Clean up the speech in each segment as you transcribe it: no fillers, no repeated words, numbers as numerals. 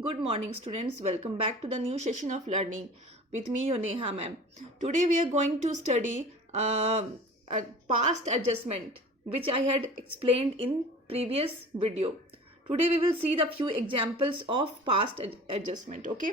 Good morning, students. Welcome back to the new session of learning with me, your Neha ma'am. Today we are going to study a past adjustment, which I had explained in previous video. Today we will see the few examples of past adjustment. Okay.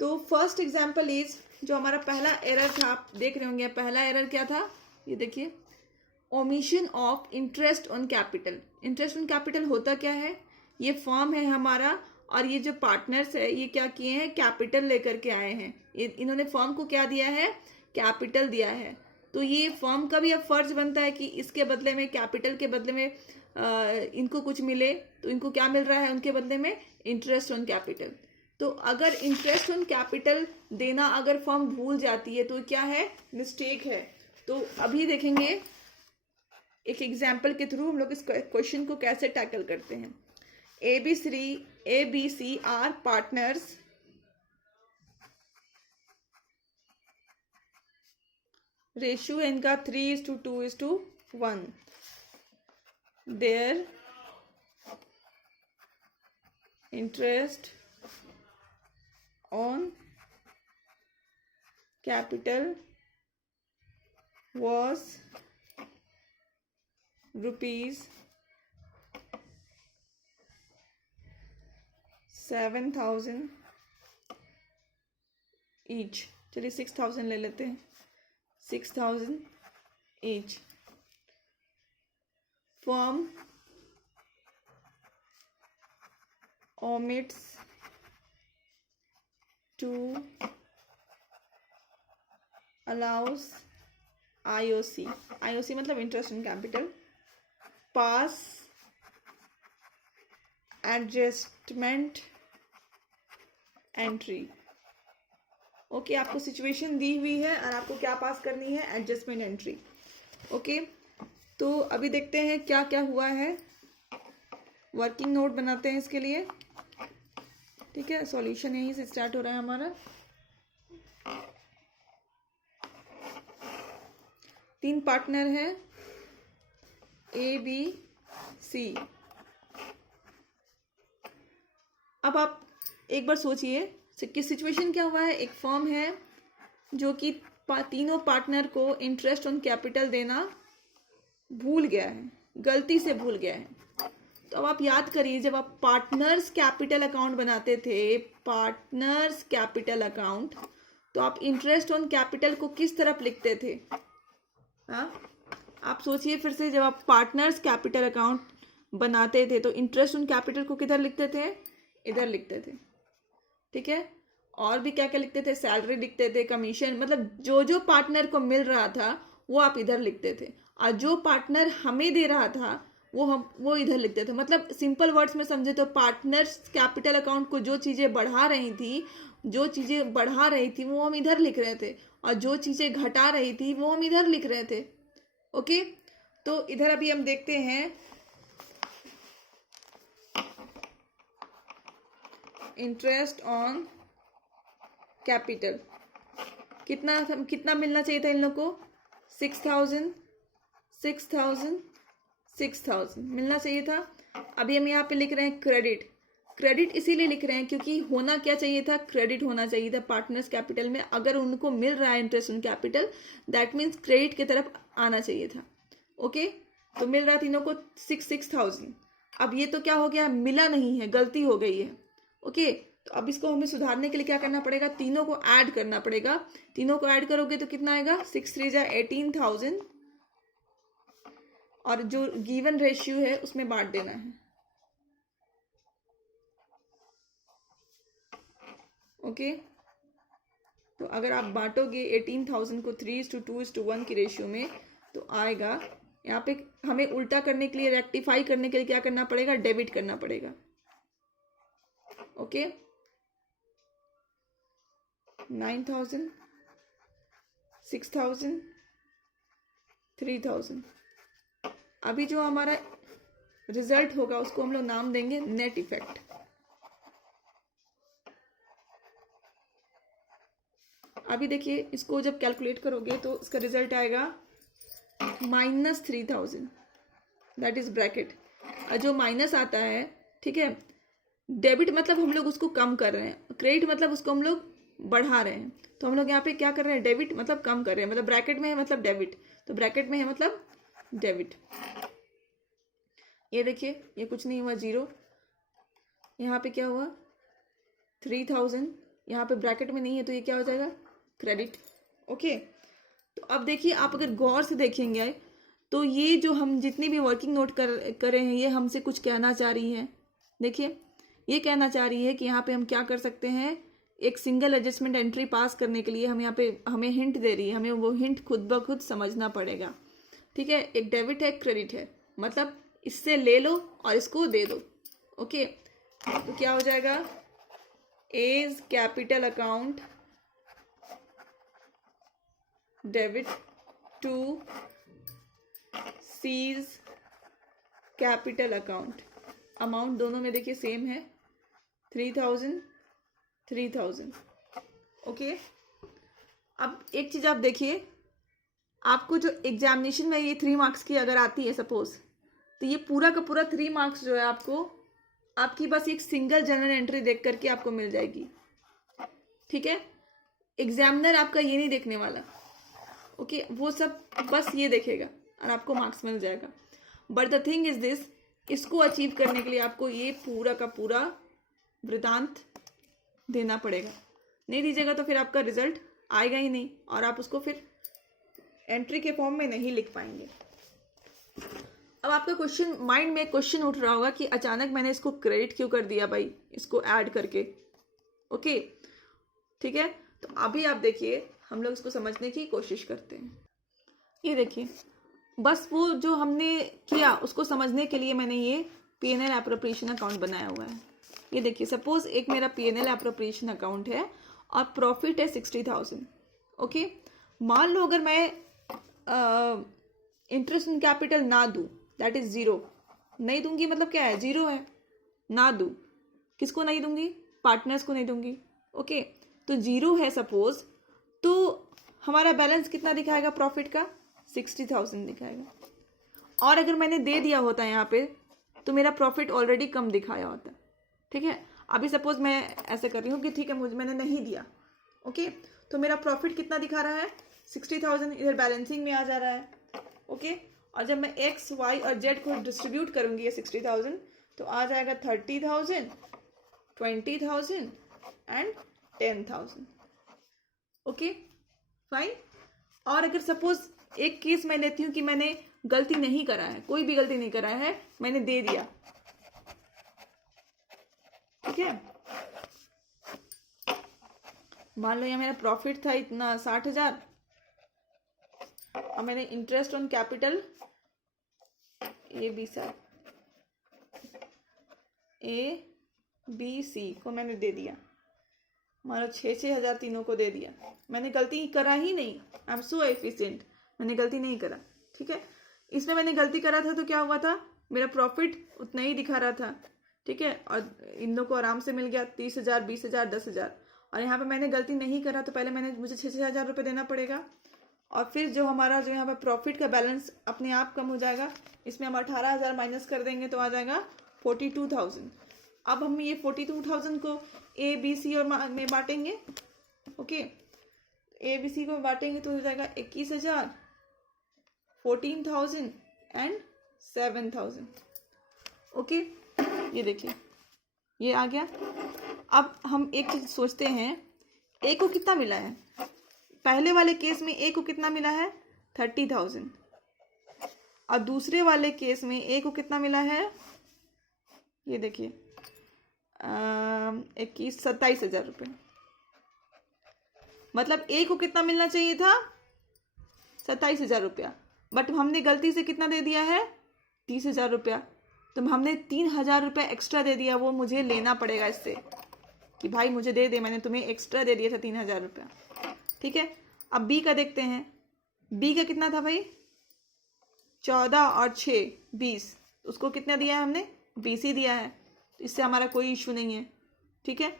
तो first example is जो हमारा पहला error था, आप देख रहे होंगे पहला एरर क्या था, ये देखिए, omission of interest on capital. Interest on capital होता क्या है, ये फॉर्म है हमारा और ये जो पार्टनर्स है ये क्या किए हैं, कैपिटल लेकर के आए हैं. इन्होंने फॉर्म को क्या दिया है, कैपिटल दिया है. तो ये फॉर्म का भी अब फर्ज बनता है कि इसके बदले में, कैपिटल के बदले में इनको कुछ मिले. तो इनको क्या मिल रहा है उनके बदले में, इंटरेस्ट ऑन कैपिटल. तो अगर इंटरेस्ट ऑन कैपिटल देना अगर फॉर्म भूल जाती है तो क्या है, मिस्टेक है. तो अभी देखेंगे एक एग्जाम्पल के थ्रू हम लोग इस क्वेश्चन को कैसे टैकल करते हैं. ABC are partners. रेशियो है इनका 3:2:1. Their interest on capital was rupees 7,000 each. चलिए 6,000 ले लेते हैं, 6,000 each. Firm omits to allows IOC मतलब interest in capital, pass adjustment entry. Okay, आपको सिचुएशन दी हुई है और आपको क्या पास करनी है, एडजस्टमेंट एंट्री. ओके, तो अभी देखते हैं क्या क्या हुआ है. वर्किंग नोट बनाते हैं इसके लिए. ठीक है, सॉल्यूशन यहीं से स्टार्ट हो रहा है हमारा. 3 पार्टनर है ABC. अब आप एक बार सोचिए कि सिचुएशन क्या हुआ है. एक फर्म है जो कि तीनों पार्टनर को इंटरेस्ट ऑन कैपिटल देना भूल गया है, गलती से भूल गया है. तो अब आप याद करिए, जब आप पार्टनर्स कैपिटल अकाउंट बनाते थे, पार्टनर्स कैपिटल अकाउंट, तो आप इंटरेस्ट ऑन कैपिटल को किस तरफ लिखते थे. हाँ, आप सोचिए फिर से, जब आप पार्टनर्स कैपिटल अकाउंट बनाते थे तो इंटरेस्ट ऑन कैपिटल को किधर लिखते थे, इधर लिखते थे. ठीक है, और भी क्या क्या लिखते थे, सैलरी लिखते थे, कमीशन, मतलब जो जो पार्टनर को मिल रहा था वो आप इधर लिखते थे, और जो पार्टनर हमें दे रहा था वो इधर लिखते थे. मतलब सिंपल वर्ड्स में समझे तो पार्टनर्स कैपिटल अकाउंट को जो चीजें बढ़ा रही थी वो हम इधर लिख रहे थे, और जो चीजें घटा रही थी वो हम इधर लिख रहे थे. ओके, तो इधर अभी हम देखते हैं इंटरेस्ट ऑन कैपिटल कितना मिलना चाहिए था इन लोगों को, 6,000 मिलना चाहिए था. अभी हम यहाँ पे लिख रहे हैं क्रेडिट इसीलिए लिख रहे हैं क्योंकि होना क्या चाहिए था, क्रेडिट होना चाहिए था पार्टनर्स कैपिटल में. अगर उनको मिल रहा है interest on capital, that means credit की तरफ आना चाहिए था. ओके, तो मिल रहा तीनों को 6,000. अब ये तो क्या हो गया, मिला नहीं है, गलती हो गई है. ओके, तो अब इसको हमें सुधारने के लिए क्या करना पड़ेगा, तीनों को ऐड करना पड़ेगा. तीनों को ऐड करोगे तो कितना आएगा, 6×3 = 18,000, और जो गिवन रेशियो है उसमें बांट देना है. ओके, तो अगर आप बांटोगे 18,000 को 3:2:1 की रेशियो में, तो आएगा. यहाँ पे हमें उल्टा करने के लिए, रेक्टिफाई करने के लिए क्या करना पड़ेगा, डेबिट करना पड़ेगा. ओके, 9,000, 6,000, 3,000. अभी जो हमारा रिजल्ट होगा उसको हम लोग नाम देंगे नेट इफेक्ट. अभी देखिए, इसको जब कैलकुलेट करोगे तो इसका रिजल्ट आएगा -3,000, दैट इज ब्रैकेट. जो माइनस आता है, ठीक है, डेबिट मतलब हम लोग उसको कम कर रहे हैं, क्रेडिट मतलब उसको हम लोग बढ़ा रहे हैं। तो हम लोग यहाँ पे क्या कर रहे हैं, डेबिट मतलब कम कर रहे हैं, मतलब ब्रैकेट में है मतलब डेबिट, तो ब्रैकेट में है मतलब डेबिट। ये देखिए ये कुछ नहीं हुआ, 0। यहाँ पे क्या हुआ 3000, यहाँ पे ब्रैकेट में नहीं है तो ये क्या हो जाएगा, क्रेडिट। ओके, तो अब देखिए आप अगर गौर से देखेंगे तो ये जो हम जितनी भी वर्किंग नोट कर रहे हैं ये हमसे कुछ कहना चाह रही है। देखिए ये कहना चाह रही है कि यहाँ पे हम क्या कर सकते हैं, एक सिंगल एडजस्टमेंट एंट्री पास करने के लिए हम यहाँ पे हमें हिंट दे रही है, हमें वो हिंट खुद ब खुद समझना पड़ेगा। ठीक है, एक डेबिट है, क्रेडिट है, मतलब इससे ले लो और इसको दे दो। ओके, तो क्या हो जाएगा, as capital account debit to C's capital account. Amount दोनों में देखिए सेम है, 3000 3000। ओके, अब एक चीज आप देखिए, आपको जो एग्जामिनेशन में ये 3 मार्क्स की अगर आती है सपोज, तो ये पूरा का पूरा 3 मार्क्स जो है आपको आपकी बस एक सिंगल जनरल एंट्री देख करके आपको मिल जाएगी। ठीक है, एग्जामिनर आपका ये नहीं देखने वाला। ओके, वो सब बस ये देखेगा और आपको मार्क्स मिल जाएगा। But the thing is this, इसको अचीव करने के लिए आपको ये पूरा का पूरा वृतांत देना पड़ेगा। नहीं दीजिएगा तो फिर आपका रिजल्ट आएगा ही नहीं और आप उसको फिर एंट्री के फॉर्म में नहीं लिख पाएंगे। अब आपका क्वेश्चन माइंड में क्वेश्चन उठ रहा होगा कि अचानक मैंने इसको क्रेडिट क्यों कर दिया भाई, इसको ऐड करके। ओके, ठीक है, तो अभी आप देखिए हम लोग इसको समझने की कोशिश करते हैं। ये देखिए बस वो जो हमने किया उसको समझने के लिए मैंने ये P&L एप्रोप्रिएशन अकाउंट बनाया हुआ है। ये देखिए सपोज एक मेरा P&L एप्रोप्रिएशन अकाउंट है और प्रॉफिट है 60,000। ओके, मान लो अगर मैं इंटरेस्ट इन कैपिटल ना दूं, दैट इज 0। नहीं दूंगी मतलब क्या है, 0 है, ना दूं, किसको नहीं दूंगी, पार्टनर्स को नहीं दूंगी। ओके, तो 0 है सपोज, तो हमारा बैलेंस कितना दिखाएगा प्रॉफिट का, 60,000 दिखाएगा। और अगर मैंने दे दिया होता यहाँ पे तो मेरा प्रॉफिट ऑलरेडी कम दिखाया होता। ठीक है, अभी सपोज मैं ऐसे कर रही हूँ कि ठीक है मैंने नहीं दिया। ओके, तो मेरा प्रॉफिट कितना दिखा रहा है, 60,000, इधर बैलेंसिंग में आ जा रहा है। ओके, और जब मैं एक्स वाई और जेड को डिस्ट्रीब्यूट करूंगी ये 60,000 तो आ जाएगा 30,000, 20,000 एंड 10,000। Okay fine. और अगर सपोज एक केस मैं लेती हूँ कि मैंने गलती नहीं करा है, कोई भी गलती नहीं करा है, मैंने दे दिया। ठीक है, मान लो ये मेरा प्रॉफिट था इतना 60,000 और मैंने इंटरेस्ट ऑन कैपिटल ABC को मैंने दे दिया, मान लो 6,000 तीनों को दे दिया। मैंने गलती करा ही नहीं, आई एम सो एफिशिएंट, मैंने गलती नहीं करा। ठीक है, इसमें मैंने गलती करा था तो क्या हुआ था, मेरा प्रॉफिट उतना ही दिखा रहा था। ठीक है, और इन लोगों को आराम से मिल गया 30,000, 20,000, 10,000। और यहाँ पे मैंने गलती नहीं करा तो पहले मुझे 6,000 रुपये देना पड़ेगा और फिर जो हमारा जो यहाँ पे प्रॉफिट का बैलेंस अपने आप कम हो जाएगा। इसमें हम 18,000 माइनस कर देंगे तो आ जाएगा 42,000। अब हम ये 42,000 को ABC और में बांटेंगे। ओके, ABC को बांटेंगे तो हो जाएगा 21,000, 14,000 एंड 7,000। ओके, ये देखिए ये आ गया। अब हम एक चीज सोचते हैं, ए को कितना मिला है, पहले वाले केस में ए को कितना मिला है 30,000 और दूसरे वाले केस में ए को कितना मिला है, ये देखिए 27,000 रुपये। मतलब ए को कितना मिलना चाहिए था 27,000 रुपया, बट हमने गलती से कितना दे दिया है 30,000 रुपया। तो हमने 3,000 रुपया एक्स्ट्रा दे दिया, वो मुझे लेना पड़ेगा इससे कि भाई मुझे दे दे, मैंने तुम्हें एक्स्ट्रा दे दिया था 3,000 रुपया। ठीक है, अब बी का देखते हैं, बी का कितना था भाई 14 और 6 20, उसको कितना दिया है हमने 20 ही दिया है, इससे हमारा कोई इशू नहीं है। ठीक है,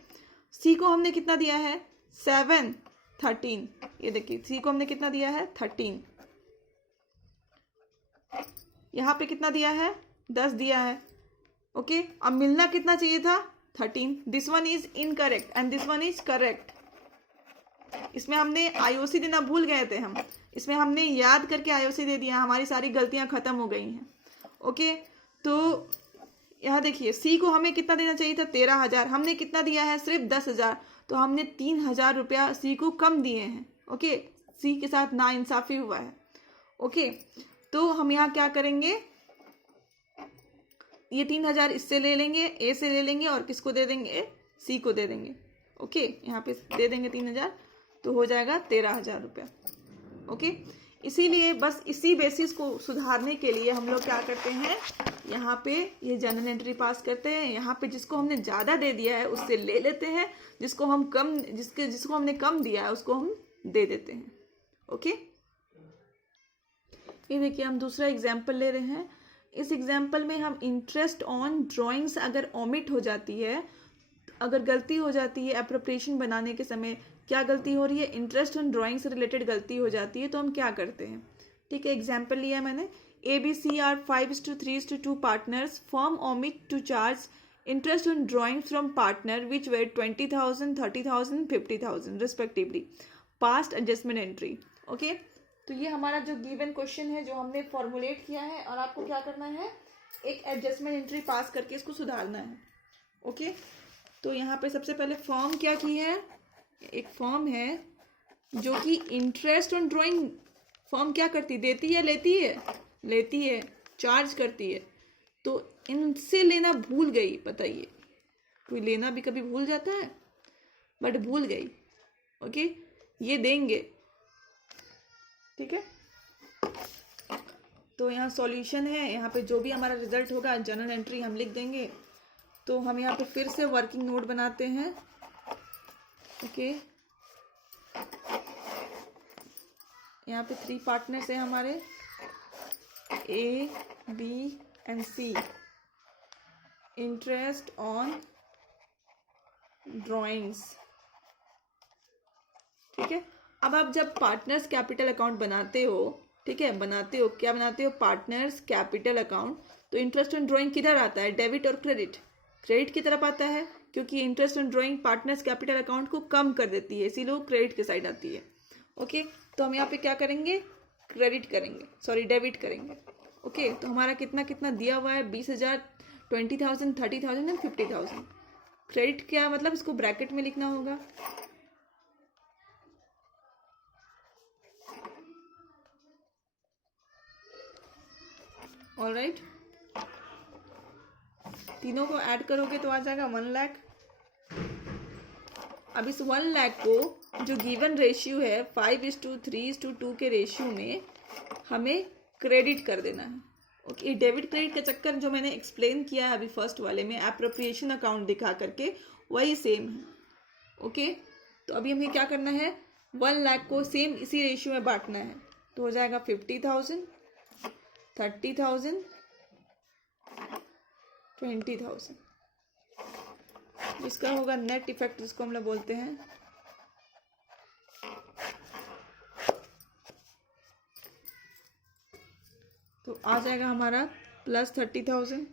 सी को हमने कितना दिया है 7 13, ये देखिए सी को हमने कितना दिया है 13, यहाँ पे कितना दिया है 10 दिया है। ओके, अब मिलना कितना चाहिए था 13. This one is incorrect and this one is correct. इसमें हमने आईओसी देना भूल गए थे हम, इसमें हमने याद करके आईओसी दे दिया, हमारी सारी गलतियां खत्म हो गई हैं. ओके, तो यहाँ देखिए सी को हमें कितना देना चाहिए था 13,000, हमने कितना दिया है सिर्फ 10,000, तो हमने 3,000 रुपया सी को कम दिए हैं. ओके, सी के साथ ना इंसाफी हुआ है. ओके, तो हम यहाँ क्या करेंगे, ये 3,000 इससे ले लेंगे, ए से ले लेंगे और किसको दे देंगे, सी को दे देंगे. ओके, यहाँ पे दे देंगे 3,000, तो हो जाएगा 13,000 रुपया. ओके, इसीलिए बस इसी बेसिस को सुधारने के लिए हम लोग क्या करते हैं, यहाँ पे ये जनरल एंट्री पास करते हैं. यहाँ पे जिसको हमने ज़्यादा दे दिया है उससे ले लेते हैं, जिसको हमने कम दिया है उसको हम दे देते हैं. ओके, ये देखिए हम दूसरा एग्जाम्पल ले रहे हैं. इस एग्जाम्पल में हम इंटरेस्ट ऑन ड्राइंग्स अगर ओमिट हो जाती है, अगर गलती हो जाती है एप्रोप्रिएशन बनाने के समय, क्या गलती हो रही है, इंटरेस्ट ऑन ड्राइंग से रिलेटेड गलती हो जाती है, तो हम क्या करते हैं. ठीक है, एग्जाम्पल लिया मैंने. ABC are 5:3:2 partners. Firm omit to charge interest on drawings from partner which were 20,000, 30,000, 50,000 respectively. Past adjustment entry. Okay? तो ये हमारा जो गिवन क्वेश्चन है जो हमने फॉर्मुलेट किया है, और आपको क्या करना है, एक एडजस्टमेंट एंट्री पास करके इसको सुधारना है. ओके, तो यहाँ पे सबसे पहले फॉर्म क्या की है, एक फॉर्म है जो कि इंटरेस्ट ऑन ड्राइंग, फॉर्म क्या करती, देती है लेती है, लेती है, चार्ज करती है. तो इनसे लेना भूल गई, बताइए, कोई लेना भी कभी भूल जाता है, बट भूल गई. ओके, ये देंगे. ठीक है, तो यहाँ सॉल्यूशन है, यहाँ पे जो भी हमारा रिजल्ट होगा जनरल एंट्री हम लिख देंगे. तो हम यहाँ पे फिर से वर्किंग नोट बनाते हैं. ओके, यहाँ पे 3 पार्टनर्स हैं हमारे, A, B and C. Interest on drawings. ठीक है, अब आप जब पार्टनर्स कैपिटल अकाउंट बनाते हो, ठीक है, बनाते हो, क्या बनाते हो, पार्टनर्स कैपिटल अकाउंट, तो इंटरेस्ट ऑन ड्राइंग किधर आता है, डेबिट और क्रेडिट, क्रेडिट की तरफ आता है, क्योंकि interest on drawing partners capital account को कम कर देती है, इसीलिए वो क्रेडिट के साइड आती है. ओके, तो हम यहाँ पे क्या करेंगे, क्रेडिट करेंगे, सॉरी डेबिट करेंगे. ओके, तो हमारा कितना कितना दिया हुआ है, 20,000, 20,000, 30,000 एंड 50,000. क्रेडिट क्या मतलब, इसको ब्रैकेट में लिखना होगा. ऑलराइट, तीनों को ऐड करोगे तो आ जाएगा 1 लाख. अब इस 1 लाख को जो गिवन रेशियो है 5:3:2 के रेशियो में हमें क्रेडिट कर देना है. ओके, डेबिट क्रेडिट का चक्कर जो मैंने एक्सप्लेन किया है अभी फर्स्ट वाले में एप्रोप्रिएशन अकाउंट दिखा करके, वही सेम है. ओके, तो अभी हमें क्या करना है, 1 लाख को सेम इसी रेशियो में बांटना है. तो हो जाएगा 50,000, 30,000, 20,000. जिसका होगा नेट इफेक्ट, जिसको हम लोग बोलते हैं तो आ जाएगा हमारा प्लस 30,000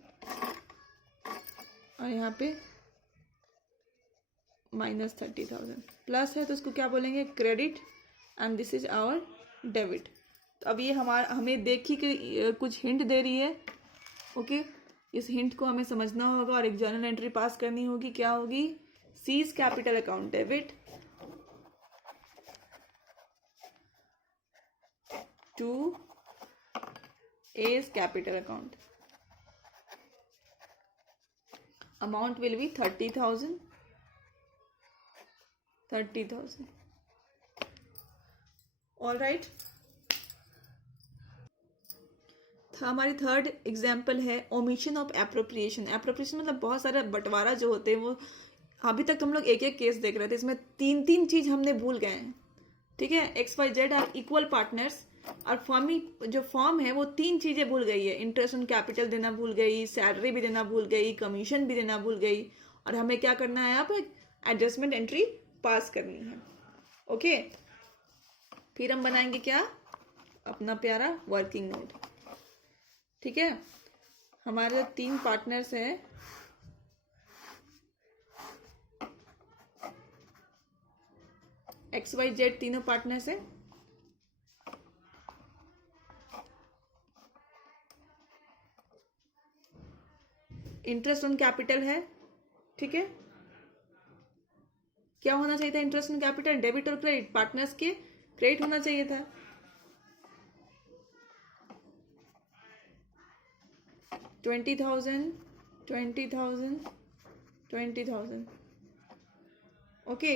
और यहाँ पे माइनस 30,000. प्लस है तो इसको क्या बोलेंगे, credit, and this is our debit. तो अब ये हमें देखी कि कुछ हिंट दे रही है. ओके, इस हिंट को हमें समझना होगा और एक जर्नल एंट्री पास करनी होगी. क्या होगी, C's capital account debit to A's capital account. Amount will be 30,000. 30,000. All right. हमारी थर्ड एग्जाम्पल है ओमिशन ऑफ एप्रोप्रिएशन. एप्रोप्रिएशन मतलब बहुत सारे बंटवारा जो होते हैं, वो अभी तक हम लोग एक एक केस देख रहे थे, इसमें 3 चीज हमने भूल गए हैं. ठीक है, XYZ आर इक्वल पार्टनर्स, और जो फॉर्म है वो 3 चीजें भूल गई है. इंटरेस्ट ऑन कैपिटल देना भूल गई, सैलरी भी देना भूल गई, कमीशन भी देना भूल गई, और हमें क्या करना है, यहाँ पे एडजस्टमेंट एंट्री पास करनी है. ओके, फिर हम बनाएंगे क्या, अपना प्यारा वर्किंग नोट. ठीक है, हमारे 3 पार्टनर्स हैं XYZ तीनों पार्टनर्स है। इंटरेस्ट ऑन कैपिटल है, ठीक है। क्या होना चाहिए था इंटरेस्ट ऑन कैपिटल? डेबिट और क्रेडिट, पार्टनर्स के क्रेडिट होना चाहिए था। $20,000 $20,000 $20,000 ओके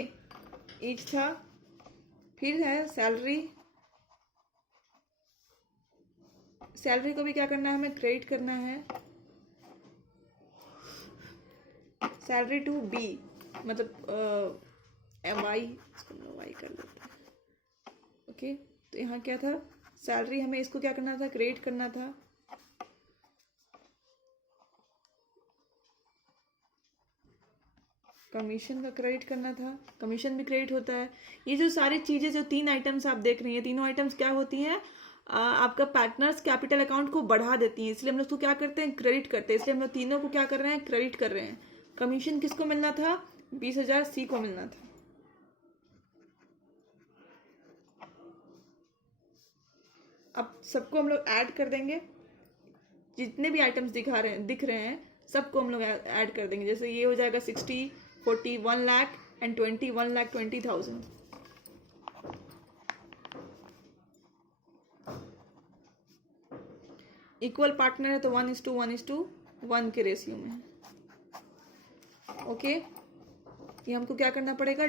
ईच था। फिर है सैलरी, सैलरी को भी क्या करना है हमें? क्रेडिट करना है। सैलरी टू बी, मतलब वाई, इसको हम लोग वाई कर लेते हैं। ओके तो यहाँ क्या था? सैलरी, हमें इसको क्या करना था? क्रेडिट करना था। कमीशन का क्रेडिट करना था, कमीशन भी क्रेडिट होता है। ये जो सारी चीज़ें, जो तीन आइटम्स आप देख रही हैं, तीनों आइटम्स क्या होती हैं? आपका पार्टनर्स कैपिटल अकाउंट को बढ़ा देती हैं, इसलिए हम लोग उसको क्या करते हैं? क्रेडिट करते हैं। इसलिए हम लोग तीनों को क्या कर रहे हैं? क्रेडिट कर रहे हैं। कमीशन किसको मिलना था? 20,000 सी को मिलना था। अब सबको हम लोग ऐड कर देंगे, जितने भी आइटम्स दिख रहे हैं सबको हम लोग ऐड कर देंगे। जैसे ये हो जाएगा 60, 40, 1 लाख एंड 20, 1,20,000। इक्वल पार्टनर है तो 1:1:1 के रेशियो में है। ओके ये हमको क्या करना पड़ेगा?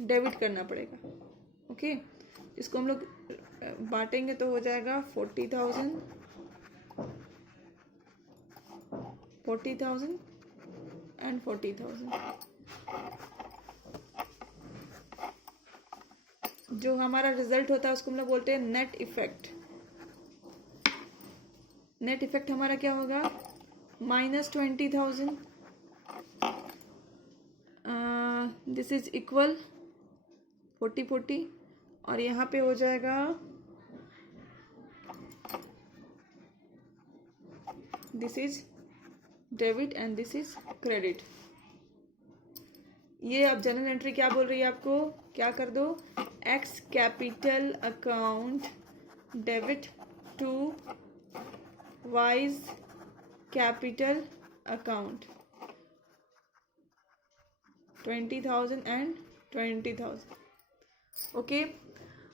डेबिट करना पड़ेगा। ओके इसको हम लोग बांटेंगे तो हो जाएगा 40,000 एंड 40,000। जो हमारा रिजल्ट होता है उसको हम लोग बोलते हैं नेट इफेक्ट। नेट इफेक्ट हमारा क्या होगा? -20,000, दिस इज इक्वल 40, और यहाँ पे हो जाएगा this is debit and this is credit. ये अब जनरल एंट्री क्या बोल रही है आपको? क्या कर दो? X capital account debit to Y's capital account 20,000 and 20,000। Okay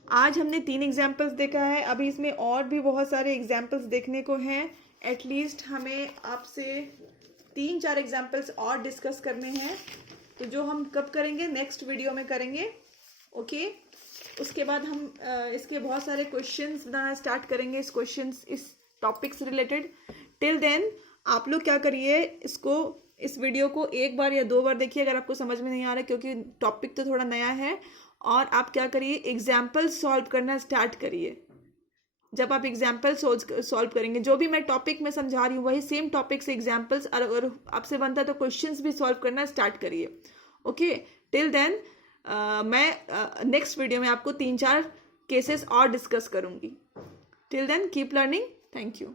आज हमने 3 एग्जाम्पल्स देखा है, अभी इसमें और भी बहुत सारे एग्जाम्पल्स देखने को हैं। एटलीस्ट हमें आपसे 3-4 एग्जाम्पल्स और डिस्कस करने हैं, तो जो हम कब करेंगे? नेक्स्ट वीडियो में करेंगे। ओके उसके बाद हम इसके बहुत सारे क्वेश्चंस बनाना स्टार्ट करेंगे, इस टॉपिक से रिलेटेड। टिल देन आप लोग क्या करिए, इस वीडियो को 1 बार या 2 बार देखिए अगर आपको समझ में नहीं आ रहा, क्योंकि टॉपिक तो थोड़ा नया है। और आप क्या करिए, एग्जाम्पल सॉल्व करना स्टार्ट करिए। जब आप एग्जाम्पल सॉल्व करेंगे, जो भी मैं टॉपिक में समझा रही हूँ वही सेम टॉपिक से एग्जाम्पल्स, अगर आपसे बनता है तो क्वेश्चंस भी सॉल्व करना स्टार्ट करिए। ओके टिल देन मैं नेक्स्ट वीडियो में आपको 3-4 केसेस और डिस्कस करूँगी। Till then keep learning. Thank you.